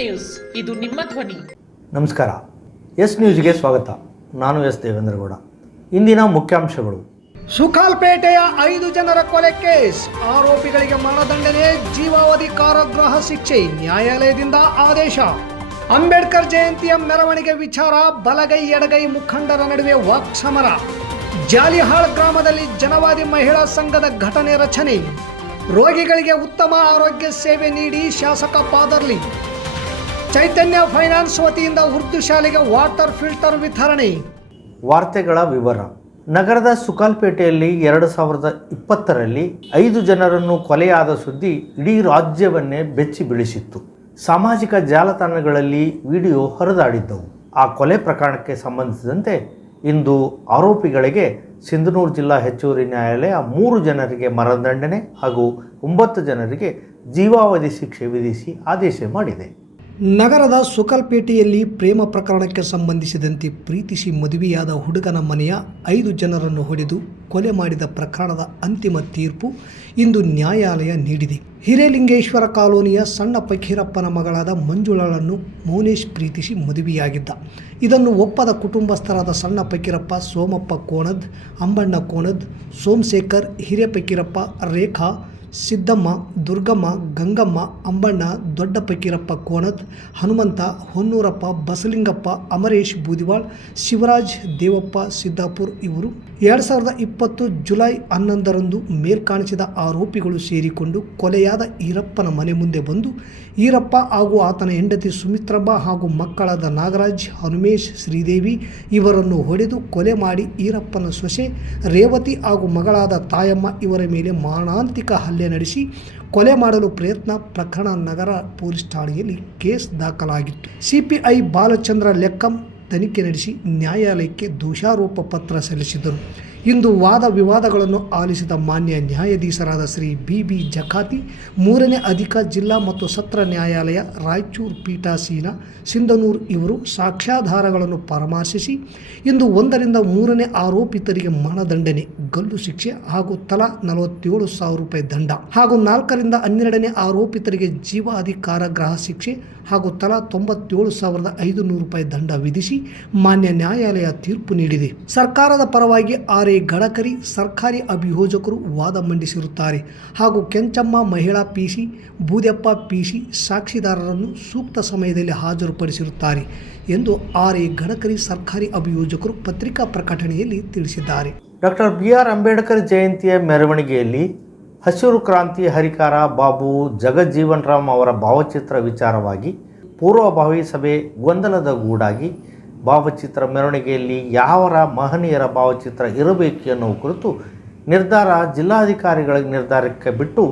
News, ಇದು ನಿಮ್ಮ ಧ್ವನಿ. ನಮಸ್ಕಾರ. ಎಸ್ ನ್ಯೂಸ್ಗೆ ಸ್ವಾಗತ. ನಾನು ಎಸ್ ದೇವೇಂದ್ರಗೌಡ. ಇಂದಿನ ಮುಖ್ಯಾಂಶಗಳು. ಸುಕಾಲ್ಪೇಟೆಯ 5 ಜನರ ಕೊಲೆ ಕೇಸ್, ಆರೋಪಿಗಳಿಗೆ ಮರಣದಂಡನೆ, ಜೀವಾವಧಿ ಕಾರಾಗೃಹ ಶಿಕ್ಷೆ, ನ್ಯಾಯಾಲಯದಿಂದ ಆದೇಶ. ಅಂಬೇಡ್ಕರ್ ಜಯಂತಿಯ ಮೆರವಣಿಗೆ ವಿಚಾರ, ಬಲಗೈ ಎಡಗೈ ಮುಖಂಡರ ನಡುವೆ ವಾಕ್ಸಮರ. ಜಾಲಿಹಾಳ್ ಗ್ರಾಮದಲ್ಲಿ ಜನವಾದಿ ಮಹಿಳಾ ಸಂಘದ ಘಟನೆ ರಚನೆ. ರೋಗಿಗಳಿಗೆ ಉತ್ತಮ ಆರೋಗ್ಯ ಸೇವೆ ನೀಡಿ ಶಾಸಕ ಪಾದರ್ಲಿ. ಚೈತನ್ಯ ಫೈನಾನ್ಸ್ ವತಿಯಿಂದ ಉರ್ದು ಶಾಲೆಗೆ ವಾಟರ್ ಫಿಲ್ಟರ್ ವಿತರಣೆ. ವಾರ್ತೆಗಳ ವಿವರ. ನಗರದ ಸುಕಾಲ್ಪೇಟೆಯಲ್ಲಿ 2020ರಲ್ಲಿ 5 ಜನರನ್ನು ಕೊಲೆಯಾದ ಸುದ್ದಿ ಇಡೀ ರಾಜ್ಯವನ್ನೇ ಬೆಚ್ಚಿ ಬೀಳಿಸಿತ್ತು. ಸಾಮಾಜಿಕ ಜಾಲತಾಣಗಳಲ್ಲಿ ವಿಡಿಯೋ ಹರಿದಾಡಿದ್ದವು. ಆ ಕೊಲೆ ಪ್ರಕರಣಕ್ಕೆ ಸಂಬಂಧಿಸಿದಂತೆ ಇಂದು ಆರೋಪಿಗಳಿಗೆ ಸಿಂಧನೂರು ಜಿಲ್ಲಾ ಹೆಚ್ಚುವರಿ ನ್ಯಾಯಾಲಯ 3 ಜನರಿಗೆ ಮರಣದಂಡನೆ ಹಾಗೂ 9 ಜನರಿಗೆ ಜೀವಾವಧಿ ಶಿಕ್ಷೆ ವಿಧಿಸಿ ಆದೇಶ ಮಾಡಿದೆ. ನಗರದ ಸುಕಲ್ಪೇಟೆಯಲ್ಲಿ ಪ್ರೇಮ ಪ್ರಕರಣಕ್ಕೆ ಸಂಬಂಧಿಸಿದಂತೆ ಪ್ರೀತಿಸಿ ಮದುವೆಯಾದ ಹುಡುಗನ ಮನೆಯ 5 ಜನರನ್ನು ಹೊಡೆದು ಕೊಲೆ ಮಾಡಿದ ಪ್ರಕರಣದ ಅಂತಿಮ ತೀರ್ಪು ಇಂದು ನ್ಯಾಯಾಲಯ ನೀಡಿದೆ. ಹಿರೇಲಿಂಗೇಶ್ವರ ಕಾಲೋನಿಯ ಸಣ್ಣ ಫಕೀರಪ್ಪನ ಮಗಳಾದ ಮಂಜುಳಳನ್ನು ಮೌನೇಶ್ ಪ್ರೀತಿಸಿ ಮದುವೆಯಾಗಿದ್ದ. ಇದನ್ನು ಒಪ್ಪದ ಕುಟುಂಬಸ್ಥರಾದ ಸಣ್ಣ ಫಕೀರಪ್ಪ, ಸೋಮಪ್ಪ ಕೋಣದ್, ಅಂಬಣ್ಣ ಕೋಣದ್, ಸೋಮಶೇಖರ್, ಹಿರೇ ಫಕೀರಪ್ಪ, ರೇಖಾ, ಸಿದ್ದಮ್ಮ, ದುರ್ಗಮ್ಮ, ಗಂಗಮ್ಮ, ಅಂಬಣ್ಣ, ದೊಡ್ಡ ಫಕೀರಪ್ಪ ಕೋಣದ್, ಹನುಮಂತ, ಹೊನ್ನೂರಪ್ಪ, ಬಸಲಿಂಗಪ್ಪ, ಅಮರೇಶ್ ಬೂದಿವಾಳ್, ಶಿವರಾಜ್, ದೇವಪ್ಪ ಸಿದ್ದಾಪುರ್ ಇವರು 2020 ಜುಲೈ 11ರಂದು ಮೇಲ್ಕಾಣಿಸಿದ ಆರೋಪಿಗಳು ಸೇರಿಕೊಂಡು ಕೊಲೆಯಾದ ಈರಪ್ಪನ ಮನೆ ಮುಂದೆ ಬಂದು ಈರಪ್ಪ ಹಾಗೂ ಆತನ ಹೆಂಡತಿ ಸುಮಿತ್ರಮ್ಮ ಹಾಗೂ ಮಕ್ಕಳಾದ ನಾಗರಾಜ್, ಹನುಮೇಶ್, ಶ್ರೀದೇವಿ ಇವರನ್ನು ಹೊಡೆದು ಕೊಲೆ ಮಾಡಿ ಈರಪ್ಪನ ಸೊಸೆ ರೇವತಿ ಹಾಗೂ ಮಗಳಾದ ತಾಯಮ್ಮ ಇವರ ಮೇಲೆ ಮಾರಣಾಂತಿಕ ಹಲ್ಲೆ ನಡೆಸಿ ಕೊಲೆ ಮಾಡಲು ಪ್ರಯತ್ನ ಪ್ರಕರಣ ನಗರ ಪೊಲೀಸ್ ಠಾಣೆಯಲ್ಲಿ ಕೇಸ್ ದಾಖಲಾಗಿತ್ತು. ಸಿಪಿಐ ಬಾಲಚಂದ್ರ ಲೆಕ್ಕಂ ತನಿಖೆ ನಡೆಸಿ ನ್ಯಾಯಾಲಯಕ್ಕೆ ದೋಷಾರೋಪ ಪತ್ರ ಸಲ್ಲಿಸಿದರು. ಇಂದು ವಾದ ವಿವಾದಗಳನ್ನು ಆಲಿಸಿದ ಮಾನ್ಯ ನ್ಯಾಯಾಧೀಶರಾದ ಶ್ರೀ ಬಿ ಜಕಾತಿ, 3ನೇ ಅಧಿಕ ಜಿಲ್ಲಾ ಮತ್ತು ಸತ್ರ ನ್ಯಾಯಾಲಯ ರಾಯಚೂರು ಪೀಠಾಸೀನ ಸಿಂಧನೂರು ಇವರು ಸಾಕ್ಷ್ಯಾಧಾರಗಳನ್ನು ಪರಾಮರ್ಶಿಸಿ ಇಂದು 1ರಿಂದ 3ನೇ ಆರೋಪಿತರಿಗೆ ಮರಣದಂಡನೆ, ಗಲ್ಲು ಶಿಕ್ಷೆ ಹಾಗೂ ತಲಾ 47,000 ರೂಪಾಯಿ ದಂಡ ಹಾಗೂ 4ರಿಂದ 12ನೇ ಆರೋಪಿತರಿಗೆ ಜೀವಾವಧಿ ಕಾರಾಗೃಹ ಶಿಕ್ಷೆ ಹಾಗೂ ತಲಾ 97,500 ರೂಪಾಯಿ ದಂಡ ವಿಧಿಸಿ ಮಾನ್ಯ ನ್ಯಾಯಾಲಯ ತೀರ್ಪು ನೀಡಿದೆ. ಸರ್ಕಾರದ ಪರವಾಗಿ ಆರ್.ಎ. ಗಡಕರಿ ಸರ್ಕಾರಿ ಅಭಿಯೋಜಕರು ವಾದ ಮಂಡಿಸಿರುತ್ತಾರೆ ಹಾಗೂ ಕೆಂಚಮ್ಮ ಮಹಿಳಾ ಪಿಸಿ, ಬೂದ್ಯಪ್ಪ ಪಿಸಿ ಸಾಕ್ಷಿದಾರರನ್ನು ಸೂಕ್ತ ಸಮಯದಲ್ಲಿ ಹಾಜರುಪಡಿಸಿರುತ್ತಾರೆ ಎಂದು ಆರ್.ಎ. ಗಡಕರಿ ಸರ್ಕಾರಿ ಅಭಿಯೋಜಕರು ಪತ್ರಿಕಾ ಪ್ರಕಟಣೆಯಲ್ಲಿ ತಿಳಿಸಿದ್ದಾರೆ. Doctor B R. ಅಂಬೇಡ್ಕರ್ ಜಯಂತಿಯ ಮೆರವಣಿಗೆಯಲ್ಲಿ ಹಸಿರು ಕ್ರಾಂತಿ ಹರಿಕಾರ ಬಾಬು ಜಗಜ್ಜೀವನ್ ರಾಮ್ ಅವರ ಭಾವಚಿತ್ರ ವಿಚಾರವಾಗಿ ಪೂರ್ವಭಾವಿ ಸಭೆ ಗೊಂದಲದ ಗೂಡಾಗಿ ಭಾವಚಿತ್ರ ಮೆರವಣಿಗೆಯಲ್ಲಿ ಯಾವರ ಮಹನೀಯರ ಭಾವಚಿತ್ರ ಇರಬೇಕು ಎನ್ನುವ ಕುರಿತು ನಿರ್ಧಾರ ಜಿಲ್ಲಾಧಿಕಾರಿಗಳ ನಿರ್ಧಾರಕ್ಕೆ ಬಿಟ್ಟು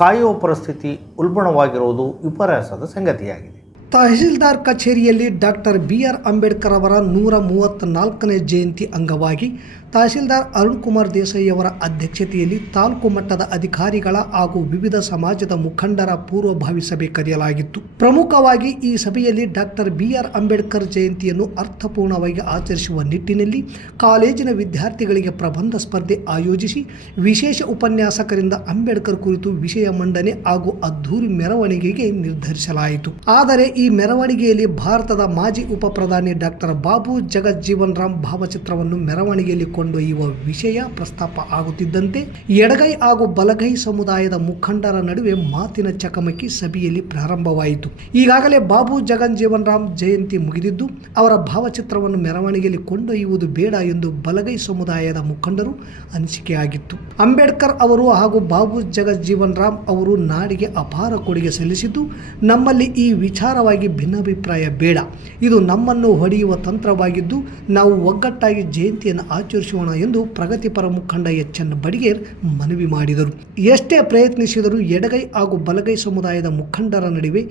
ಕಾಯುವ ಪರಿಸ್ಥಿತಿ ಉಲ್ಬಣವಾಗಿರುವುದು ವಿಪರ್ಯಾಸದ ಸಂಗತಿಯಾಗಿದೆ. ತಹಸೀಲ್ದಾರ್ ಕಚೇರಿಯಲ್ಲಿ ಡಾಕ್ಟರ್ ಬಿ.ಆರ್. ಅಂಬೇಡ್ಕರ್ ಅವರ 134ನೇ ಜಯಂತಿ ಅಂಗವಾಗಿ ತಹಸೀಲ್ದಾರ್ ಅರುಣ್ ಕುಮಾರ್ ದೇಸಾಯಿ ಅವರ ಅಧ್ಯಕ್ಷತೆಯಲ್ಲಿ ತಾಲೂಕು ಮಟ್ಟದ ಅಧಿಕಾರಿಗಳ ಹಾಗೂ ವಿವಿಧ ಸಮಾಜದ ಮುಖಂಡರ ಪೂರ್ವಭಾವಿ ಸಭೆ ಕರೆಯಲಾಗಿತ್ತು. ಪ್ರಮುಖವಾಗಿ ಈ ಸಭೆಯಲ್ಲಿ ಡಾಕ್ಟರ್ ಬಿ.ಆರ್. ಅಂಬೇಡ್ಕರ್ ಜಯಂತಿಯನ್ನು ಅರ್ಥಪೂರ್ಣವಾಗಿ ಆಚರಿಸುವ ನಿಟ್ಟಿನಲ್ಲಿ ಕಾಲೇಜಿನ ವಿದ್ಯಾರ್ಥಿಗಳಿಗೆ ಪ್ರಬಂಧ ಸ್ಪರ್ಧೆ ಆಯೋಜಿಸಿ ವಿಶೇಷ ಉಪನ್ಯಾಸಕರಿಂದ ಅಂಬೇಡ್ಕರ್ ಕುರಿತು ವಿಷಯ ಮಂಡನೆ ಹಾಗೂ ಅದ್ಧೂರಿ ಮೆರವಣಿಗೆಗೆ ನಿರ್ಧರಿಸಲಾಯಿತು. ಆದರೆ ಈ ಮೆರವಣಿಗೆಯಲ್ಲಿ ಭಾರತದ ಮಾಜಿ ಉಪ ಪ್ರಧಾನಿ ಡಾಕ್ಟರ್ ಬಾಬು ಜಗಜ್ಜೀವನ್ ರಾಮ್ ಭಾವಚಿತ್ರವನ್ನು ಮೆರವಣಿಗೆಯಲ್ಲಿ ಕೊಂಡೊಯ್ಯುವ ವಿಷಯ ಪ್ರಸ್ತಾಪ ಆಗುತ್ತಿದ್ದಂತೆ ಎಡಗೈ ಹಾಗೂ ಬಲಗೈ ಸಮುದಾಯದ ಮುಖಂಡರ ನಡುವೆ ಮಾತಿನ ಚಕಮಕಿ ಸಭೆಯಲ್ಲಿ ಪ್ರಾರಂಭವಾಯಿತು. ಈಗಾಗಲೇ ಬಾಬು ಜಗಜ್ಜೀವನ್ ರಾಮ್ ಜಯಂತಿ ಮುಗಿದಿದ್ದು ಅವರ ಭಾವಚಿತ್ರವನ್ನು ಮೆರವಣಿಗೆಯಲ್ಲಿ ಕೊಂಡೊಯ್ಯುವುದು ಬೇಡ ಎಂದು ಬಲಗೈ ಸಮುದಾಯದ ಮುಖಂಡರು ಅನಿಸಿಕೆಯಾಗಿತ್ತು. ಅಂಬೇಡ್ಕರ್ ಅವರು ಹಾಗೂ ಬಾಬು ಜಗಜ್ಜೀವನ್ ರಾಮ್ ಅವರು ನಾಡಿಗೆ ಅಪಾರ ಕೊಡುಗೆ ಸಲ್ಲಿಸಿದ್ದು ನಮ್ಮಲ್ಲಿ ಈ ವಿಚಾರವಾಗಿ ಭಿನ್ನಾಭಿಪ್ರಾಯ ಬೇಡ, ಇದು ನಮ್ಮನ್ನು ಹೊಡೆಯುವ ತಂತ್ರವಾಗಿದ್ದು ನಾವು ಒಗ್ಗಟ್ಟಾಗಿ ಜಯಂತಿಯನ್ನು ಆಚರಿಸೋಣ ಎಂದು ಪ್ರಗತಿಪರ ಮುಖಂಡ ಎಚ್.ಎನ್. ಬಡಿಗೇರ್ ಮನವಿ ಮಾಡಿದರು. ಎಷ್ಟೇ ಪ್ರಯತ್ನಿಸಿದರೂ ಎಡಗೈ ಹಾಗೂ ಬಲಗೈ ಸಮುದಾಯದ ಮುಖಂಡರ ನಡುವೆ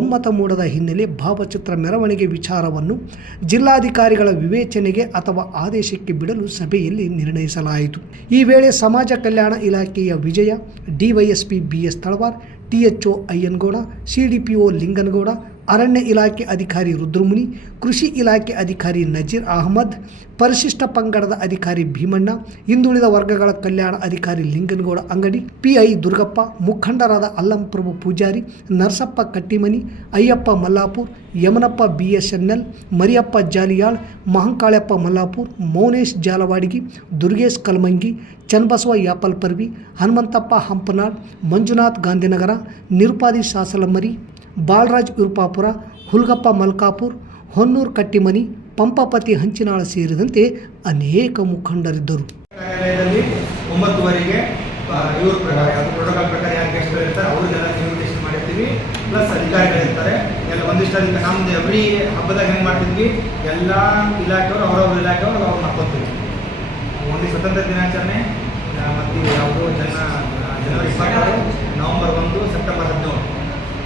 ಒಮ್ಮತ ಮೂಡದ ಹಿನ್ನೆಲೆ ಭಾವಚಿತ್ರ ಮೆರವಣಿಗೆ ವಿಚಾರವನ್ನು ಜಿಲ್ಲಾಧಿಕಾರಿಗಳ ವಿವೇಚನೆಗೆ ಅಥವಾ ಆದೇಶಕ್ಕೆ ಬಿಡಲು ಸಭೆಯಲ್ಲಿ ನಿರ್ಣಯಿಸಲಾಯಿತು. ಈ ವೇಳೆ ಸಮಾಜ ಕಲ್ಯಾಣ ಇಲಾಖೆಯ Vijaya, DYSP B S. Talawar, THO Ayyanagouda, CDPO Linganagouda, ಅರಣ್ಯ ಇಲಾಖೆ ಅಧಿಕಾರಿ ರುದ್ರಮುನಿ, ಕೃಷಿ ಇಲಾಖೆ ಅಧಿಕಾರಿ ನಜೀರ್ ಅಹಮದ್, ಪರಿಶಿಷ್ಟ ಪಂಗಡದ ಅಧಿಕಾರಿ ಭೀಮಣ್ಣ, ಹಿಂದುಳಿದ ವರ್ಗಗಳ ಕಲ್ಯಾಣ ಅಧಿಕಾರಿ ಲಿಂಗನಗೌಡ ಅಂಗಡಿ, PI ದುರ್ಗಪ್ಪ, ಮುಖಂಡರಾದ ಅಲ್ಲಂಪ್ರಭು ಪೂಜಾರಿ, ನರಸಪ್ಪ ಕಟ್ಟಿಮನಿ, ಅಯ್ಯಪ್ಪ ಮಲ್ಲಾಪುರ್, ಯಮನಪ್ಪ BSNL, ಮರಿಯಪ್ಪ ಜಾಲಿಯಾಳ್, ಮಹಂಕಾಳಪ್ಪ ಮಲ್ಲಾಪುರ್, ಮೌನೇಶ್ ಜಾಲವಾಡಿಗಿ, ದುರ್ಗೇಶ್ ಕಲ್ಮಂಗಿ, ಚನ್ನಬಸವ ಯಾಪಲ್ಪರ್ವಿ, ಹನುಮಂತಪ್ಪ ಹಂಪನಾಳ್, ಮಂಜುನಾಥ್ ಗಾಂಧಿನಗರ, ನಿರುಪಾದಿ ಸಾಸಲಮರಿ, ಬಾಲರಾಜ್ ವಿರುಪಾಪುರ, ಹುಲ್ಗಪ್ಪ ಮಲ್ಕಾಪುರ್, ಹೊನ್ನೂರು ಕಟ್ಟಿಮನಿ, ಪಂಪಪತಿ ಹಂಚಿನಾಳ ಸೇರಿದಂತೆ ಅನೇಕ ಮುಖಂಡರಿದ್ದರು. ಕಾರ್ಯಾಲಯದಲ್ಲಿ 9:30ಗೆ ಇವ್ರ ಪ್ರಕಾರ ಯಾವುದು ಪ್ರೋಟೋಕಾಲ್ ಪ್ರಕಾರ ಯಾರು ಗೆಸ್ಟ್ಗಳು ಇರ್ತಾರೆ ಅವ್ರಿಗೆಲ್ಲ ಇನ್ವಿಟೇಷನ್ ಮಾಡಿರ್ತೀವಿ. ಪ್ಲಸ್ ಅಧಿಕಾರಿಗಳಿರ್ತಾರೆ ಎಲ್ಲ ಒಂದಿಷ್ಟು ಅದಕ್ಕೆ ನಮ್ದು ಎವ್ರಿ ಹಬ್ಬದಾಗ ಹೆಂಗೆ ಮಾಡ್ತಿದ್ವಿ, ಎಲ್ಲ ಇಲಾಖೆಯವರು ಅವ್ರವ್ರ ಇಲಾಖೆಯವರು ಅವ್ರು ಮಾಡ್ಕೊತೀವಿ. ಒಂದು ಸ್ವತಂತ್ರ ದಿನಾಚರಣೆ ಮತ್ತು ಯಾವುದು ಜನವರಿ 26, ನವೆಂಬರ್ 1, ಸೆಪ್ಟೆಂಬರ್ 17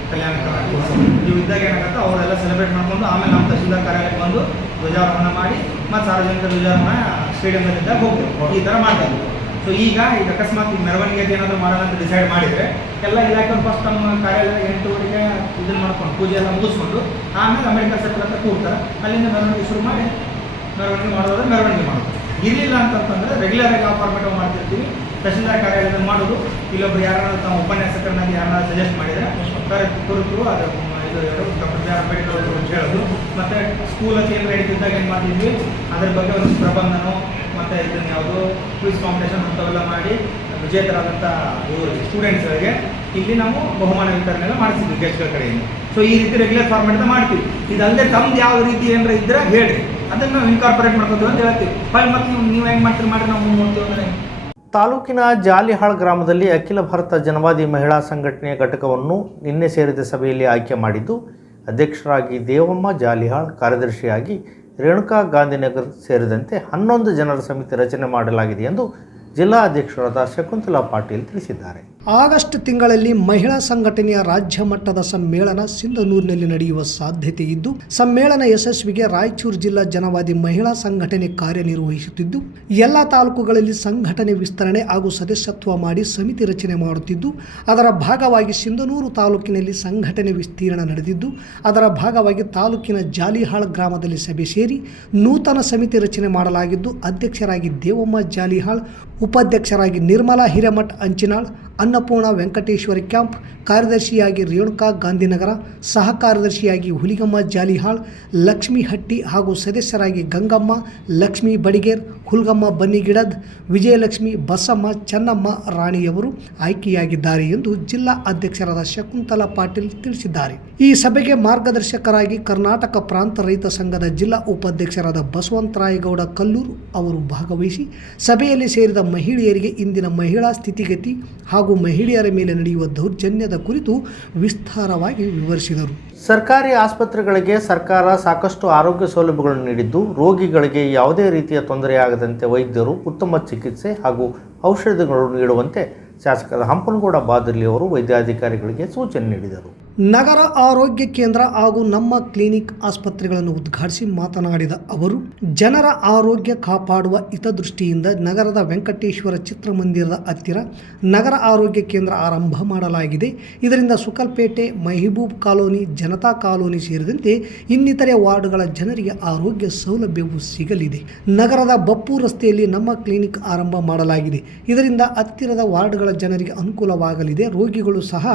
ಕಲ್ಯಾಣ ಕರ್ನಾಟಕ ಇವು ಇದ್ದಾಗ ಏನಾಗುತ್ತೆ ಅವರೆಲ್ಲ ಸೆಲೆಬ್ರೇಟ್ ಮಾಡ್ಕೊಂಡು ಆಮೇಲೆ ನಮ್ಮ ತಹಶೀಲ್ದಾರ್ ಕಾರ್ಯಾಲಯಕ್ಕೆ ಬಂದು ಧ್ವಜಾರೋಹಣ ಮಾಡಿ ಮತ್ತು ಸಾರ್ವಜನಿಕ ಧ್ವಜಾರೋಹಣ ಸ್ಟೇಡಿಯಂನಲ್ಲಿದ್ದಾಗ ಹೋಗ್ತೀವಿ. ಈ ಥರ ಮಾಡ್ತೀವಿ. ಸೊ ಈಗ ಅಕಸ್ಮಾತ್ ಈಗ ಮೆರವಣಿಗೆ ಏನಾದರೂ ಮಾಡೋಣ ಅಂತ ಡಿಸೈಡ್ ಮಾಡಿದರೆ ಎಲ್ಲ ಇಲಾಖೆ ಫಸ್ಟ್ ನಮ್ಮ ಕಾರ್ಯಾಲಯ 8 ಇದನ್ನು ಮಾಡ್ಕೊಂಡು ಪೂಜೆ ಎಲ್ಲ ಮುಗಿಸ್ಕೊಂಡು ಆಮೇಲೆ ಅಂಬೇಡ್ಕರ್ ಸರ್ಕಲ್ ಹತ್ರ ಕೂಡ್ತಾರೆ. ಅಲ್ಲಿಂದ ಮೆರವಣಿಗೆ ಶುರು ಮಾಡಿ ಮೆರವಣಿಗೆ ಮಾಡೋದಾದ್ರೆ ಮೆರವಣಿಗೆ ಮಾಡೋದು. ಇರಲಿಲ್ಲ ಅಂತಂತಂದರೆ ರೆಗ್ಯುಲರಾಗಿ ಆ ಫಾರ್ಮೆಟ್ ಮಾಡ್ತಿರ್ತೀವಿ. ತಹಶೀಲ್ದಾರ್ ಕಾರ್ಯಾಲಯದಲ್ಲಿ ಮಾಡೋದು. ಇಲ್ಲೊಬ್ರು ಯಾರು ತಮ್ಮ ಉಪನ್ಯಾಸಕರನ್ನಾಗಿ ಯಾರನ್ನ ಸಜೆಸ್ಟ್ ಮಾಡಿದರೆ ಕುರಿತು ಅದು ಡಾಕ್ಟರ್ ಬಿ ಆರ್ ಅಂಬೇಡ್ಕರ್ ಅವರು ಅಂತ ಹೇಳೋದು. ಮತ್ತು ಸ್ಕೂಲಲ್ಲಿ ಏನು ನಡೀತಿದ್ದಾಗ ಏನು ಮಾಡ್ತಿದ್ವಿ ಅದ್ರ ಬಗ್ಗೆ ಒಂದು ಪ್ರಬಂಧನೋ ಮತ್ತು ಇದನ್ನು ಯಾವುದು ಕ್ವಿಜ್ ಕಾಂಪಿಟೇಷನ್ ಅಂಥವೆಲ್ಲ ಮಾಡಿ ವಿಜೇತರಾದಂಥ ಇವರು ಸ್ಟೂಡೆಂಟ್ಸ್ಗಳಿಗೆ ಇಲ್ಲಿ ನಾವು ಬಹುಮಾನ ವಿತರಣೆ ಮಾಡಿಸಿದ್ವಿ ಗೆಸ್ಟ್ಗಳ ಕಡೆಯಿಂದ. ಸೊ ಈ ರೀತಿ ರೆಗ್ಯುಲರ್ ಫಾರ್ಮೆಟ್ನ ಮಾಡ್ತೀವಿ. ಇದಲ್ಲದೆ ತಮ್ದು ಯಾವ ರೀತಿ ಏನಾರ ಇದ್ದರೆ ಹೇಳಿ, ಅದನ್ನು ನಾವು ಇನ್ಕಾರ್ಪೊರೇಟ್ ಮಾಡ್ಕೊತೀವಿ ಅಂತ ಹೇಳ್ತೀವಿ. ಮತ್ತು ನೀವು ಹೆಂಗೆ ಮಾಡ್ತೀರಿ ಮಾಡಿ ನಾವು ಮುಂದೆ ನೋಡ್ತೀವಿ ಅಂದರೆ. ತಾಲೂಕಿನ ಜಾಲಿಹಾಳ್ ಗ್ರಾಮದಲ್ಲಿ ಅಖಿಲ ಭಾರತ ಜನವಾದಿ ಮಹಿಳಾ ಸಂಘಟನೆಯ ಘಟಕವನ್ನು ನಿನ್ನೆ ಸೇರಿದ ಸಭೆಯಲ್ಲಿ ಆಯ್ಕೆ ಮಾಡಿದ್ದು, ಅಧ್ಯಕ್ಷರಾಗಿ ದೇವಮ್ಮ ಜಾಲಿಹಾಳ್, ಕಾರ್ಯದರ್ಶಿಯಾಗಿ ರೇಣುಕಾ ಗಾಂಧಿನಗರ್ ಸೇರಿದಂತೆ 11 ಜನರ ಸಮಿತಿ ರಚನೆ ಮಾಡಲಾಗಿದೆ ಎಂದು ಜಿಲ್ಲಾ ಅಧ್ಯಕ್ಷರಾದ ಶಕುಂತಲಾ ಪಾಟೀಲ್ ತಿಳಿಸಿದ್ದಾರೆ. ಆಗಸ್ಟ್ ತಿಂಗಳಲ್ಲಿ ಮಹಿಳಾ ಸಂಘಟನೆಯ ರಾಜ್ಯ ಮಟ್ಟದ ಸಮ್ಮೇಳನ ಸಿಂಧನೂರಿನಲ್ಲಿ ನಡೆಯುವ ಸಾಧ್ಯತೆ ಇದ್ದು, ಸಮ್ಮೇಳನ ಯಶಸ್ವಿಗೆ ರಾಯಚೂರು ಜಿಲ್ಲಾ ಜನವಾದಿ ಮಹಿಳಾ ಸಂಘಟನೆ ಕಾರ್ಯನಿರ್ವಹಿಸುತ್ತಿದ್ದು, ಎಲ್ಲ ತಾಲೂಕುಗಳಲ್ಲಿ ಸಂಘಟನೆ ವಿಸ್ತರಣೆ ಹಾಗೂ ಸದಸ್ಯತ್ವ ಮಾಡಿ ಸಮಿತಿ ರಚನೆ ಮಾಡುತ್ತಿದ್ದು, ಅದರ ಭಾಗವಾಗಿ ಸಿಂಧನೂರು ತಾಲೂಕಿನಲ್ಲಿ ಸಂಘಟನೆ ವಿಸ್ತೀರ್ಣ ನಡೆದಿದ್ದು, ಅದರ ಭಾಗವಾಗಿ ತಾಲೂಕಿನ ಜಾಲಿಹಾಳ್ ಗ್ರಾಮದಲ್ಲಿ ಸಭೆ ಸೇರಿ ನೂತನ ಸಮಿತಿ ರಚನೆ ಮಾಡಲಾಗಿದ್ದು, ಅಧ್ಯಕ್ಷರಾಗಿ ದೇವಮ್ಮ ಜಾಲಿಹಾಳ್, ಉಪಾಧ್ಯಕ್ಷರಾಗಿ ನಿರ್ಮಲಾ ಹಿರೇಮಠ್ ಅಂಚಿನಾಳ್, ಅನ್ನಪೂರ್ಣ ವೆಂಕಟೇಶ್ವರ ಕ್ಯಾಂಪ್, ಕಾರ್ಯದರ್ಶಿಯಾಗಿ ರೇಣುಕಾ ಗಾಂಧಿನಗರ, ಸಹ ಕಾರ್ಯದರ್ಶಿಯಾಗಿ ಹುಲಿಗಮ್ಮ ಜಾಲಿಹಾಳ್, ಲಕ್ಷ್ಮೀ ಹಟ್ಟಿ ಹಾಗೂ ಸದಸ್ಯರಾಗಿ ಗಂಗಮ್ಮ, ಲಕ್ಷ್ಮೀ ಬಡಿಗೇರ್, ಹುಲ್ಗಮ್ಮ ಬನ್ನಿಗಿಡದ್, ವಿಜಯಲಕ್ಷ್ಮಿ, ಬಸಮ್ಮ, ಚೆನ್ನಮ್ಮ ರಾಣಿಯವರು ಆಯ್ಕೆಯಾಗಿದ್ದಾರೆ ಎಂದು ಜಿಲ್ಲಾ ಅಧ್ಯಕ್ಷರಾದ ಶಕುಂತಲಾ ಪಾಟೀಲ್ ತಿಳಿಸಿದ್ದಾರೆ. ಈ ಸಭೆಗೆ ಮಾರ್ಗದರ್ಶಕರಾಗಿ ಕರ್ನಾಟಕ ಪ್ರಾಂತ ರೈತ ಸಂಘದ ಜಿಲ್ಲಾ ಉಪಾಧ್ಯಕ್ಷರಾದ ಬಸವಂತರಾಯಗೌಡ ಕಲ್ಲೂರು ಅವರು ಭಾಗವಹಿಸಿ ಸಭೆಯಲ್ಲಿ ಸೇರಿದ ಮಹಿಳೆಯರಿಗೆ ಇಂದಿನ ಮಹಿಳಾ ಸ್ಥಿತಿಗತಿ ಹಾಗೂ ಮಹಿಳೆಯರ ಮೇಲೆ ನಡೆಯುವ ದೌರ್ಜನ್ಯದ ಕುರಿತು ವಿಸ್ತಾರವಾಗಿ ವಿವರಿಸಿದರು. ಸರ್ಕಾರಿ ಆಸ್ಪತ್ರೆಗಳಿಗೆ ಸರ್ಕಾರ ಸಾಕಷ್ಟು ಆರೋಗ್ಯ ಸೌಲಭ್ಯಗಳನ್ನು ನೀಡಿದ್ದು, ರೋಗಿಗಳಿಗೆ ಯಾವುದೇ ರೀತಿಯ ತೊಂದರೆಯಾಗದಂತೆ ವೈದ್ಯರು ಉತ್ತಮ ಚಿಕಿತ್ಸೆ ಹಾಗೂ ಔಷಧಿಗಳನ್ನು ನೀಡುವಂತೆ ಶಾಸಕರ ಹಂಪನಗೌಡ ಬಾದರ್ಲಿ ಅವರು ವೈದ್ಯಾಧಿಕಾರಿಗಳಿಗೆ ಸೂಚನೆ ನೀಡಿದರು. ನಗರ ಆರೋಗ್ಯ ಕೇಂದ್ರ ಹಾಗೂ ನಮ್ಮ ಕ್ಲಿನಿಕ್ ಆಸ್ಪತ್ರೆಗಳನ್ನು ಉದ್ಘಾಟಿಸಿ ಮಾತನಾಡಿದ ಅವರು, ಜನರ ಆರೋಗ್ಯ ಕಾಪಾಡುವ ಹಿತದೃಷ್ಟಿಯಿಂದ ನಗರದ ವೆಂಕಟೇಶ್ವರ ಚಿತ್ರಮಂದಿರದ ಹತ್ತಿರ ನಗರ ಆರೋಗ್ಯ ಕೇಂದ್ರ ಆರಂಭ ಮಾಡಲಾಗಿದೆ. ಇದರಿಂದ ಸುಕಲ್ಪೇಟೆ, ಮಹಿಬೂಬ್ ಕಾಲೋನಿ, ಜನತಾ ಕಾಲೋನಿ ಸೇರಿದಂತೆ ಇನ್ನಿತರೆ ವಾರ್ಡ್ಗಳ ಜನರಿಗೆ ಆರೋಗ್ಯ ಸೌಲಭ್ಯವು ಸಿಗಲಿದೆ. ನಗರದ ಬಪ್ಪು ರಸ್ತೆಯಲ್ಲಿ ನಮ್ಮ ಕ್ಲಿನಿಕ್ ಆರಂಭ ಮಾಡಲಾಗಿದೆ. ಇದರಿಂದ ಹತ್ತಿರದ ವಾರ್ಡ್ಗಳ ಜನರಿಗೆ ಅನುಕೂಲವಾಗಲಿದೆ. ರೋಗಿಗಳು ಸಹ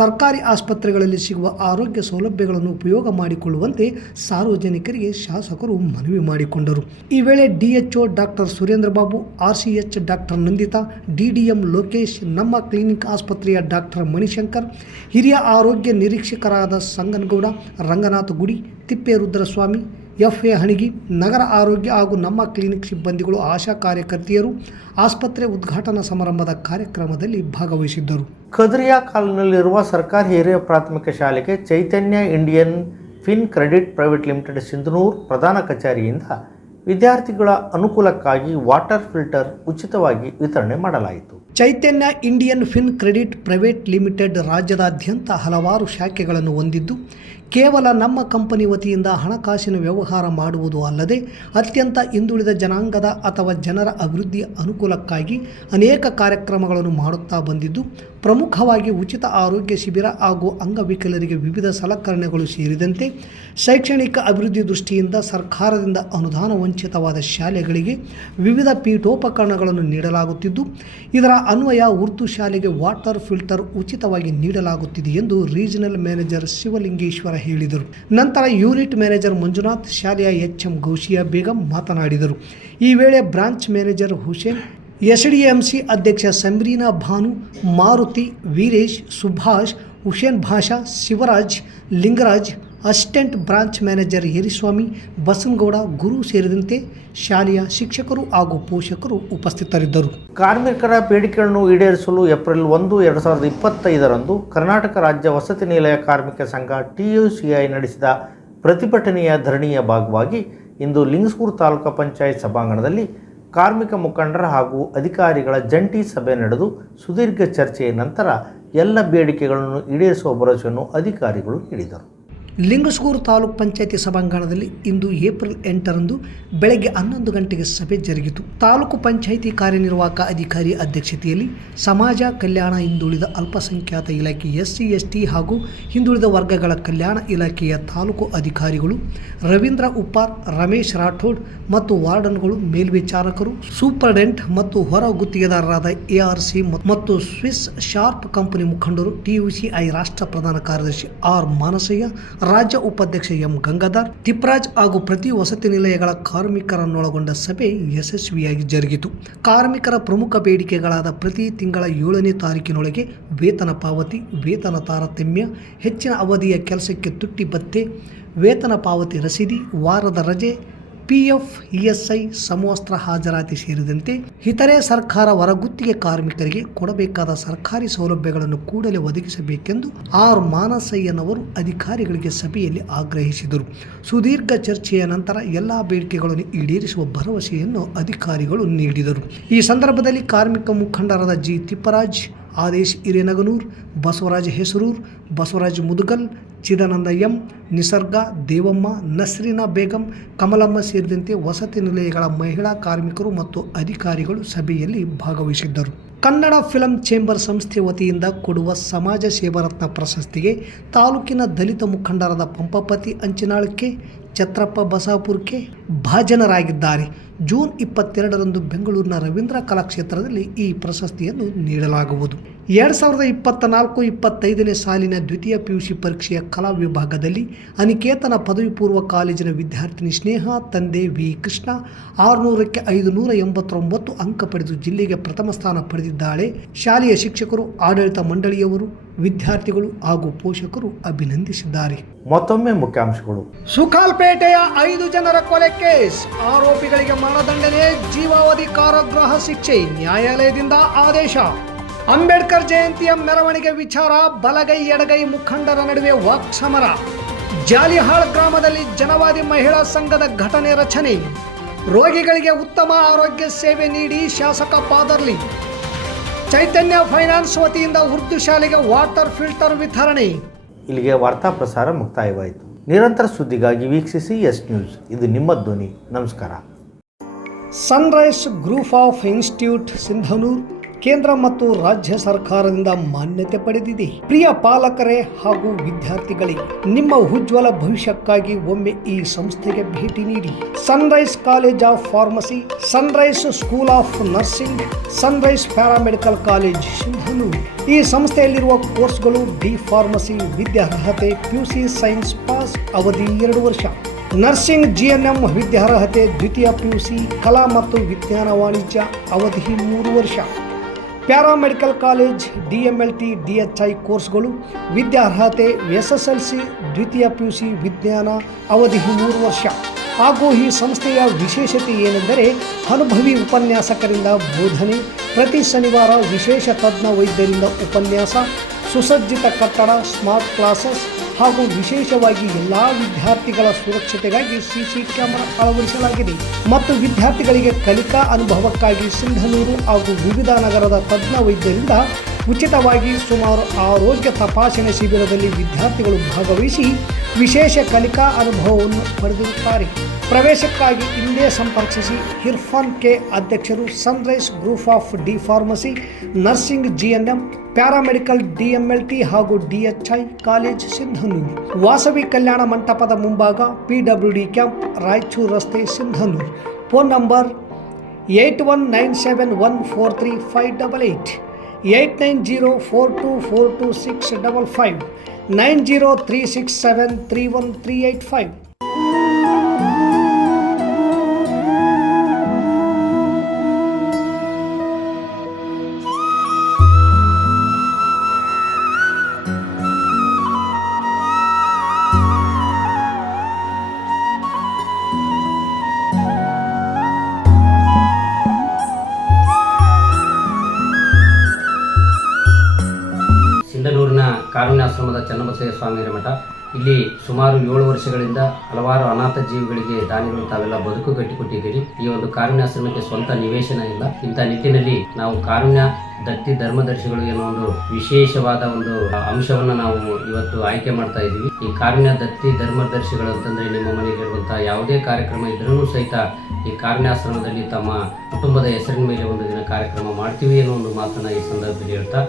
ಸರ್ಕಾರಿ ಆಸ್ಪತ್ರೆಗಳ ಸಿಗುವ ಆರೋಗ್ಯ ಸೌಲಭ್ಯಗಳನ್ನು ಉಪಯೋಗ ಮಾಡಿಕೊಳ್ಳುವಂತೆ ಸಾರ್ವಜನಿಕರಿಗೆ ಶಾಸಕರು ಮನವಿ ಮಾಡಿಕೊಂಡರು. ಈ ವೇಳೆ DHO doctor Surendra Babu, RCH doctor Nandita, DDM Lokesh, ನಮ್ಮ ಕ್ಲಿನಿಕ್ ಆಸ್ಪತ್ರೆಯ ಡಾಕ್ಟರ್ ಮಣಿಶಂಕರ್, ಹಿರಿಯ ಆರೋಗ್ಯ ನಿರೀಕ್ಷಕರಾದ ಸಂಗನಗೌಡ, ರಂಗನಾಥ ಗುಡಿ, ತಿಪ್ಪೇರುದ್ರಸ್ವಾಮಿ, FA ಹಣಿಗಿ, ನಗರ ಆರೋಗ್ಯ ಹಾಗೂ ನಮ್ಮ ಕ್ಲಿನಿಕ್ ಸಿಬ್ಬಂದಿಗಳು, ಆಶಾ ಕಾರ್ಯಕರ್ತೆಯರು ಆಸ್ಪತ್ರೆ ಉದ್ಘಾಟನಾ ಸಮಾರಂಭದ ಕಾರ್ಯಕ್ರಮದಲ್ಲಿ ಭಾಗವಹಿಸಿದ್ದರು. ಖದ್ರಿಯಾ ಕಾಲೋನಿಯಲ್ಲಿರುವ ಸರ್ಕಾರಿ ಹಿರಿಯ ಪ್ರಾಥಮಿಕ ಶಾಲೆಗೆ Chaitanya Indian Fin Credit Private Limited Sindhanur ಪ್ರಧಾನ ಕಚೇರಿಯಿಂದ ವಿದ್ಯಾರ್ಥಿಗಳ ಅನುಕೂಲಕ್ಕಾಗಿ ವಾಟರ್ ಫಿಲ್ಟರ್ ಉಚಿತವಾಗಿ ವಿತರಣೆ ಮಾಡಲಾಯಿತು. Chaitanya Indian Fin Credit Private Limited ರಾಜ್ಯದಾದ್ಯಂತ ಹಲವಾರು ಶಾಖೆಗಳನ್ನು ಹೊಂದಿದ್ದು, ಕೇವಲ ನಮ್ಮ ಕಂಪನಿ ವತಿಯಿಂದ ಹಣಕಾಸಿನ ವ್ಯವಹಾರ ಮಾಡುವುದು ಅಲ್ಲದೆ ಅತ್ಯಂತ ಹಿಂದುಳಿದ ಜನಾಂಗದ ಅಥವಾ ಜನರ ಅಭಿವೃದ್ಧಿಯ ಅನುಕೂಲಕ್ಕಾಗಿ ಅನೇಕ ಕಾರ್ಯಕ್ರಮಗಳನ್ನು ಮಾಡುತ್ತಾ ಬಂದಿದ್ದು, ಪ್ರಮುಖವಾಗಿ ಉಚಿತ ಆರೋಗ್ಯ ಶಿಬಿರ ಹಾಗೂ ಅಂಗವಿಕಲರಿಗೆ ವಿವಿಧ ಸಲಕರಣೆಗಳು ಸೇರಿದಂತೆ ಶೈಕ್ಷಣಿಕ ಅಭಿವೃದ್ಧಿ ದೃಷ್ಟಿಯಿಂದ ಸರ್ಕಾರದಿಂದ ಅನುದಾನ ವಂಚಿತವಾದ ಶಾಲೆಗಳಿಗೆ ವಿವಿಧ ಪೀಠೋಪಕರಣಗಳನ್ನು ನೀಡಲಾಗುತ್ತಿದ್ದು, ಇದರ ಅನ್ವಯ ಉರ್ದು ಶಾಲೆಗೆ ವಾಟರ್ ಫಿಲ್ಟರ್ ಉಚಿತವಾಗಿ ನೀಡಲಾಗುತ್ತಿದೆ ಎಂದು ರೀಜನಲ್ ಮ್ಯಾನೇಜರ್ ಶಿವಲಿಂಗೇಶ್ವರ ಹೇಳಿದರು. ನಂತರ ಯೂನಿಟ್ ಮ್ಯಾನೇಜರ್ ಮಂಜುನಾಥ್, ಶಾಲೆಯ HM ಗೌಶಿಯಾ ಬೇಗಂ ಮಾತನಾಡಿದರು. ಈ ವೇಳೆ ಬ್ರಾಂಚ್ ಮ್ಯಾನೇಜರ್ ಹುಸೇನ್, SDMC ಅಧ್ಯಕ್ಷ ಸಮರೀನಾ ಭಾನು, Maruti, Veeresh, Subhash, Hussain Basha, Shivaraj, Lingaraj, assistant branch manager Yeriswamy, Basanagouda, Guru ಸೇರಿದಂತೆ ಶಾಲೆಯ ಶಿಕ್ಷಕರು ಹಾಗೂ ಪೋಷಕರು ಉಪಸ್ಥಿತರಿದ್ದರು. ಕಾರ್ಮಿಕರ ಬೇಡಿಕೆಗಳನ್ನು ಈಡೇರಿಸಲು ಏಪ್ರಿಲ್ 1, 2025ರಂದು ಕರ್ನಾಟಕ ರಾಜ್ಯ ವಸತಿ ನಿಲಯ ಕಾರ್ಮಿಕ ಸಂಘ TUCI ನಡೆಸಿದ ಪ್ರತಿಭಟನೆಯ ಧರಣಿಯ ಭಾಗವಾಗಿ ಇಂದು ಲಿಂಗಸ್ಗೂರು ತಾಲೂಕು ಪಂಚಾಯತ್ ಸಭಾಂಗಣದಲ್ಲಿ ಕಾರ್ಮಿಕ ಮುಖಂಡರ ಹಾಗೂ ಅಧಿಕಾರಿಗಳ ಜಂಟಿ ಸಭೆ ನಡೆದು ಸುದೀರ್ಘ ಚರ್ಚೆಯ ನಂತರ ಎಲ್ಲ ಬೇಡಿಕೆಗಳನ್ನು ಈಡೇರಿಸುವ ಭರವಸೆಯನ್ನು ಅಧಿಕಾರಿಗಳು ನೀಡಿದರು. ಲಿಂಗಸ್ಗೂರು ತಾಲೂಕು ಪಂಚಾಯತಿ ಸಭಾಂಗಣದಲ್ಲಿ ಇಂದು ಏಪ್ರಿಲ್ 8ರಂದು ಬೆಳಗ್ಗೆ 11 ಗಂಟೆಗೆ ಸಭೆ ಜರುಗಿತು. ತಾಲೂಕು ಪಂಚಾಯಿತಿ ಕಾರ್ಯನಿರ್ವಾಹಕ ಅಧಿಕಾರಿ ಅಧ್ಯಕ್ಷತೆಯಲ್ಲಿ ಸಮಾಜ ಕಲ್ಯಾಣ, ಹಿಂದುಳಿದ ಅಲ್ಪಸಂಖ್ಯಾತ ಇಲಾಖೆ, SC ST ಹಾಗೂ ಹಿಂದುಳಿದ ವರ್ಗಗಳ ಕಲ್ಯಾಣ ಇಲಾಖೆಯ ತಾಲೂಕು ಅಧಿಕಾರಿಗಳು, ರವೀಂದ್ರ ಉಪ್ಪಾರ್, ರಮೇಶ್ ರಾಠೋಡ್ ಮತ್ತು ವಾರ್ಡನ್ಗಳು, ಮೇಲ್ವಿಚಾರಕರು, ಸೂಪರ್ಡೆಂಟ್ ಮತ್ತು ಹೊರ ಗುತ್ತಿಗೆದಾರರಾದ ARC ಮತ್ತು ಸ್ವಿಸ್ ಶಾರ್ಪ್ ಕಂಪನಿ ಮುಖಂಡರು, TUCI ರಾಷ್ಟ್ರ ಪ್ರಧಾನ ಕಾರ್ಯದರ್ಶಿ R ಮಾನಸಯ್ಯ, ರಾಜ್ಯ ಉಪಾಧ್ಯಕ್ಷ M ಗಂಗಾಧರ್, ತಿಪ್ರಾಜ್ ಹಾಗೂ ಪ್ರತಿ ವಸತಿ ನಿಲಯಗಳ ಕಾರ್ಮಿಕರನ್ನೊಳಗೊಂಡ ಸಭೆ ಯಶಸ್ವಿಯಾಗಿ ಜರುಗಿತು. ಕಾರ್ಮಿಕರ ಪ್ರಮುಖ ಬೇಡಿಕೆಗಳಾದ ಪ್ರತಿ ತಿಂಗಳ 7ನೇ ತಾರೀಕಿನೊಳಗೆ ವೇತನ ಪಾವತಿ, ವೇತನ ತಾರತಮ್ಯ, ಹೆಚ್ಚಿನ ಅವಧಿಯ ಕೆಲಸಕ್ಕೆ ತುಟ್ಟಿ ಭತ್ಯೆ, ವೇತನ ಪಾವತಿ ರಸೀದಿ, ವಾರದ ರಜೆ, PF, ESI, ಸಮವಸ್ತ್ರ ಹಾಜರಾತಿ ಸೇರಿದಂತೆ ಇತರೆ ಸರ್ಕಾರ ಹೊರಗುತ್ತಿಗೆ ಕಾರ್ಮಿಕರಿಗೆ ಕೊಡಬೇಕಾದ ಸರ್ಕಾರಿ ಸೌಲಭ್ಯಗಳನ್ನು ಕೂಡಲೇ ಒದಗಿಸಬೇಕೆಂದು R ಮಾನಸಯ್ಯನವರು ಅಧಿಕಾರಿಗಳಿಗೆ ಸಭೆಯಲ್ಲಿ ಆಗ್ರಹಿಸಿದರು. ಸುದೀರ್ಘ ಚರ್ಚೆಯ ನಂತರ ಎಲ್ಲ ಬೇಡಿಕೆಗಳನ್ನು ಈಡೇರಿಸುವ ಭರವಸೆಯನ್ನು ಅಧಿಕಾರಿಗಳು ನೀಡಿದರು. ಈ ಸಂದರ್ಭದಲ್ಲಿ ಕಾರ್ಮಿಕ ಮುಖಂಡರಾದ G ತಿಪ್ಪರಾಜ್, ಆದೇಶ್ ಹಿರೇನಗನೂರ್, ಬಸವರಾಜ ಹೆಸರೂರ್, ಬಸವರಾಜ ಮುದುಗಲ್, ಚಿದಾನಂದ M, ನಿಸರ್ಗ, ದೇವಮ್ಮ, ನಸ್ರೀನಾ ಬೇಗಂ, ಕಮಲಮ್ಮ ಸೇರಿದಂತೆ ವಸತಿ ನಿಲಯಗಳ ಮಹಿಳಾ ಕಾರ್ಮಿಕರು ಮತ್ತು ಅಧಿಕಾರಿಗಳು ಸಭೆಯಲ್ಲಿ ಭಾಗವಹಿಸಿದ್ದರು. ಕನ್ನಡ ಫಿಲಂ ಚೇಂಬರ್ ಸಂಸ್ಥೆ ವತಿಯಿಂದ ಕೊಡುವ ಸಮಾಜ ಸೇವಾರತ್ನ ಪ್ರಶಸ್ತಿಗೆ ತಾಲೂಕಿನ ದಲಿತ ಮುಖಂಡರಾದ ಪಂಪಪತಿ ಅಂಚಿನಾಳಕ್ಕೆ, ಛತ್ರಪ್ಪ ಬಸಾಪುರ್ಕೆ ಭಾಜನರಾಗಿದ್ದಾರೆ. ಜೂನ್ 22ರಂದು ಬೆಂಗಳೂರಿನ ರವೀಂದ್ರ ಕಲಾಕ್ಷೇತ್ರದಲ್ಲಿ ಈ ಪ್ರಶಸ್ತಿಯನ್ನು ನೀಡಲಾಗುವುದು. 2024-25ನೇ ಸಾಲಿನ ದ್ವಿತೀಯ PUC ಪರೀಕ್ಷೆಯ ಕಲಾ ವಿಭಾಗದಲ್ಲಿ ಅನಿಕೇತನ ಪದವಿ ಪೂರ್ವ ಕಾಲೇಜಿನ ವಿದ್ಯಾರ್ಥಿನಿ ಸ್ನೇಹ ತಂದೆ V ಕೃಷ್ಣ 600ಕ್ಕೆ 589 ಅಂಕ ಪಡೆದು ಜಿಲ್ಲೆಗೆ ಪ್ರಥಮ ಸ್ಥಾನ ಪಡೆದಿದ್ದಾಳೆ. ಶಾಲೆಯ ಶಿಕ್ಷಕರು, ಆಡಳಿತ ಮಂಡಳಿಯವರು, ವಿದ್ಯಾರ್ಥಿಗಳು ಹಾಗೂ ಪೋಷಕರು ಅಭಿನಂದಿಸಿದ್ದಾರೆ. ಮತ್ತೊಮ್ಮೆ ಮುಖ್ಯಾಂಶಗಳು. ಸುಕಾಲ್ಪೇಟೆಯ 5 ಜನರ ಕೊಲೆ ಕೇಸ್, ಆರೋಪಿಗಳಿಗೆ ಮರಣದಂಡನೆ, ಜೀವಾವಧಿ ಕಾರಾಗೃಹ ಶಿಕ್ಷೆ, ನ್ಯಾಯಾಲಯದಿಂದ ಆದೇಶ. ಅಂಬೇಡ್ಕರ್ ಜಯಂತಿಯ ಮೆರವಣಿಗೆ ವಿಚಾರ, ಬಲಗೈ ಎಡಗೈ ಮುಖಂಡರ ನಡುವೆ ವಾಕ್ಸಮರ. ಜಾಲಿಹಾಳ್ ಗ್ರಾಮದಲ್ಲಿ ಜನವಾದಿ ಮಹಿಳಾ ಸಂಘದ ಘಟನೆ ರಚನೆ. ರೋಗಿಗಳಿಗೆ ಉತ್ತಮ ಆರೋಗ್ಯ ಸೇವೆ ನೀಡಿ ಶಾಸಕ ಪಾದರ್ಲಿ. ಚೈತನ್ಯ ಫೈನಾನ್ಸ್ ವತಿಯಿಂದ ಉರ್ದು ಶಾಲೆಗೆ ವಾಟರ್ ಫಿಲ್ಟರ್ ವಿತರಣೆ. ಇಲ್ಲಿಗೆ ವಾರ್ತಾ ಪ್ರಸಾರ ಮುಕ್ತಾಯವಾಯಿತು. ನಿರಂತರ ಸುದ್ದಿಗಾಗಿ ವೀಕ್ಷಿಸಿ ಎಸ್ ನ್ಯೂಸ್. ಇದು ನಿಮ್ಮ ಧ್ವನಿ. ನಮಸ್ಕಾರ. Sunrise Group of institute Sindhanur ಕೇಂದ್ರ ಮತ್ತು ರಾಜ್ಯ ಸರ್ಕಾರದಿಂದ ಮಾನ್ಯತೆ ಪಡೆದಿದೆ. ಪ್ರಿಯ ಪಾಲಕರೇ ಹಾಗೂ ವಿದ್ಯಾರ್ಥಿಗಳೇ, ನಿಮ್ಮ ಉಜ್ವಲ ಭವಿಷ್ಯಕ್ಕಾಗಿ ಒಮ್ಮೆ ಈ ಸಂಸ್ಥೆಗೆ ಭೇಟಿ ನೀಡಿ. Sunrise College of Pharmacy, Sunrise School of Nursing, Sunrise Paramedical College Sindhanur. ಈ ಸಂಸ್ಥೆಯಲ್ಲಿರುವ ಕೋರ್ಸ್ಗಳು: ಡಿ ಫಾರ್ಮಸಿ ವಿದ್ಯಾರ್ಹತೆ PUC ಸೈನ್ಸ್ ಪಾಸ್, ಅವಧಿ 2 ವರ್ಷ. ನರ್ಸಿಂಗ್ GNM ವಿದ್ಯಾರ್ಹತೆ ದ್ವಿತೀಯ PUC, ಕಲಾ ಮತ್ತು ವಿಜ್ಞಾನ ವಾಣಿಜ್ಯ, ಅವಧಿ 3 ವರ್ಷ. ಪ್ಯಾರಾಮೆಡಿಕಲ್ ಕಾಲೇಜ್ DMLT DHI ಕೋರ್ಸ್ಗಳು ವಿದ್ಯಾರ್ಹತೆ SSLC ದ್ವಿತೀಯ PUC ವಿಜ್ಞಾನ, ಅವಧಿ 3 ವರ್ಷ. ಹಾಗೂ ಈ ಸಂಸ್ಥೆಯ ವಿಶೇಷತೆ ಏನೆಂದರೆ ಅನುಭವಿ ಉಪನ್ಯಾಸಕರಿಂದ ಬೋಧನೆ, ಪ್ರತಿ ಶನಿವಾರ ವಿಶೇಷ ತಜ್ಞ ವೈದ್ಯರಿಂದ ಉಪನ್ಯಾಸ, ಸುಸಜ್ಜಿತ ಕಟ್ಟಡ, ಸ್ಮಾರ್ಟ್ ಕ್ಲಾಸಸ್ ಹಾಗೂ ವಿಶೇಷವಾಗಿ ಎಲ್ಲ ವಿದ್ಯಾರ್ಥಿಗಳ ಸುರಕ್ಷತೆಗಾಗಿ CC ಕ್ಯಾಮೆರಾ ಅಳವಡಿಸಲಾಗಿದೆ. ಮತ್ತು ವಿದ್ಯಾರ್ಥಿಗಳಿಗೆ ಕಲಿಕಾ ಅನುಭವಕ್ಕಾಗಿ ಸಿಂಧನೂರು ಹಾಗೂ ವಿವಿಧ ನಗರದ ತಜ್ಞ ವೈದ್ಯರಿಂದ ಉಚಿತವಾಗಿ ಸುಮಾರು ಆರೋಗ್ಯ ತಪಾಸಣೆ ಶಿಬಿರದಲ್ಲಿ ವಿದ್ಯಾರ್ಥಿಗಳು ಭಾಗವಹಿಸಿ ವಿಶೇಷ ಕಲಿಕಾ ಅನುಭವವನ್ನು ಪಡೆದಿರುತ್ತಾರೆ. ಪ್ರವೇಶಕ್ಕಾಗಿ ಹಿಂದೆ ಸಂಪರ್ಕಿಸಿ. ಇರ್ಫಾನ್ ಕೆ, ಅಧ್ಯಕ್ಷರು, Sunrise Group of D Pharmacy, nursing GNM, paramedical DMLT ಹಾಗೂ DHI ಕಾಲೇಜ್ ಸಿಂಧನೂರು. ವಾಸವಿ ಕಲ್ಯಾಣ ಮಂಟಪದ ಮುಂಭಾಗ, PWD ಕ್ಯಾಂಪ್, ರಾಯಚೂರು ರಸ್ತೆ, ಸಿಂಧನೂರು. Phone number 8197143588, 8904242655, 9036731385. ಸಿಂಧನೂರಿನ ಕಾರುಣ್ಯಾಶ್ರಮದ ಚನ್ನಬಸವೇಶ್ವರ ಸ್ವಾಮಿಯರ ಮಠ. ಇಲ್ಲಿ ಸುಮಾರು 7 ವರ್ಷಗಳಿಂದ ಹಲವಾರು ಅನಾಥ ಜೀವಿಗಳಿಗೆ ದಾನಿಗಳು ತಾವೆಲ್ಲ ಬದುಕು ಕಟ್ಟಿಕೊಟ್ಟಿದ್ದೀರಿ. ಈ ಒಂದು ಕಾರುಣ್ಯಾಶ್ರಮಕ್ಕೆ ಸ್ವಂತ ನಿವೇಶನ ಇಲ್ಲ. ಇಂಥ ನಿಟ್ಟಿನಲ್ಲಿ ನಾವು ಕಾರುಣ್ಯ ದತ್ತಿ ಧರ್ಮದರ್ಶಿಗಳು ಎನ್ನುವ ಒಂದು ವಿಶೇಷವಾದ ಒಂದು ಅಂಶವನ್ನು ನಾವು ಇವತ್ತು ಆಯ್ಕೆ ಮಾಡ್ತಾ ಇದ್ದೀವಿ. ಈ ಕಾರುಣ್ಯ ದತ್ತಿ ಧರ್ಮದರ್ಶಿಗಳು ಅಂತಂದ್ರೆ ನಿಮ್ಮ ಮನೆಯಲ್ಲಿರುವಂತಹ ಯಾವುದೇ ಕಾರ್ಯಕ್ರಮ ಇದ್ರೂ ಸಹಿತ ಈ ಕಾರುಣ್ಯಾಶ್ರಮದಲ್ಲಿ ತಮ್ಮ ಕುಟುಂಬದ ಹೆಸರಿನ ಮೇಲೆ ಒಂದು ದಿನ ಕಾರ್ಯಕ್ರಮ ಮಾಡ್ತೀವಿ ಅನ್ನೋ ಒಂದು ಮಾತನ್ನ ಈ ಸಂದರ್ಭದಲ್ಲಿ ಹೇಳ್ತಾ,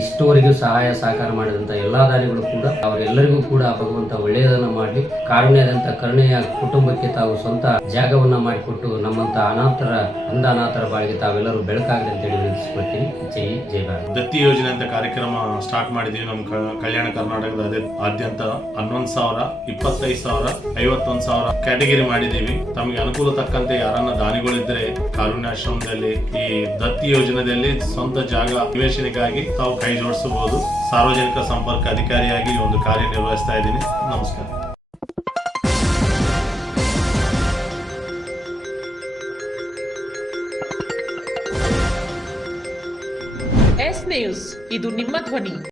ಇಷ್ಟುವರೆಗೂ ಸಹಾಯ ಸಹಕಾರ ಮಾಡಿದಂತ ಎಲ್ಲಾ ದಾನಿಗಳು ಕೂಡ ಅವರೆಲ್ಲರಿಗೂ ಕೂಡ ಭಗವಂತ ಒಳ್ಳೆಯದನ್ನ ಮಾಡಲಿ. ಕಾರುಣ್ಯದಂತ ಕರುಣೆಯ ಕುಟುಂಬಕ್ಕೆ ತಾವು ಸ್ವಂತ ಜಾಗವನ್ನ ಮಾಡಿಕೊಟ್ಟು ನಮ್ಮಂತ ಅನಾಥರ ಬಾಳಿಗೆ ತಾವೆಲ್ಲರೂ ಬೆಳಕಾಗಲಿ ಅಂತೇಳಿ ವಿನಂತಿಸ್ಕೊಳ್ತೀನಿ. ಜೈ ಜೈ ಭಾರತ್. ದತ್ತಿ ಯೋಜನೆ ಅಂತ ಕಾರ್ಯಕ್ರಮ ಸ್ಟಾರ್ಟ್ ಮಾಡಿದೀವಿ. ನಮ್ಮ ಕಲ್ಯಾಣ ಕರ್ನಾಟಕದ ಆದ್ಯಂತ 11,000, 25,000, 51,000 ಕ್ಯಾಟಗರಿ ಮಾಡಿದೀವಿ. ತಮಗೆ ಅನುಕೂಲ ತಕ್ಕಂತೆ ಯಾರನ್ನ ದಾನಿಗಳಿದ್ರೆ ಕಾರುಣ್ಯಾಶ್ರಮದಲ್ಲಿ ಈ ದತ್ತಿ ಯೋಜನೆಯಲ್ಲಿ ಸ್ವಂತ ಜಾಗ ನಿವೇಶನಕ್ಕಾಗಿ ತಾವು ಕೈ ಜೋಡಿಸಬಹುದು. ಸಾರ್ವಜನಿಕ ಸಂಪರ್ಕ ಅಧಿಕಾರಿಯಾಗಿ ಈ ಒಂದು ಕಾರ್ಯ ನಿರ್ವಹಿಸ್ತಾ ಇದ್ದೀನಿ. ನಮಸ್ಕಾರ. ಎಸ್ ನ್ಯೂಸ್, ಇದು ನಿಮ್ಮ ಧ್ವನಿ.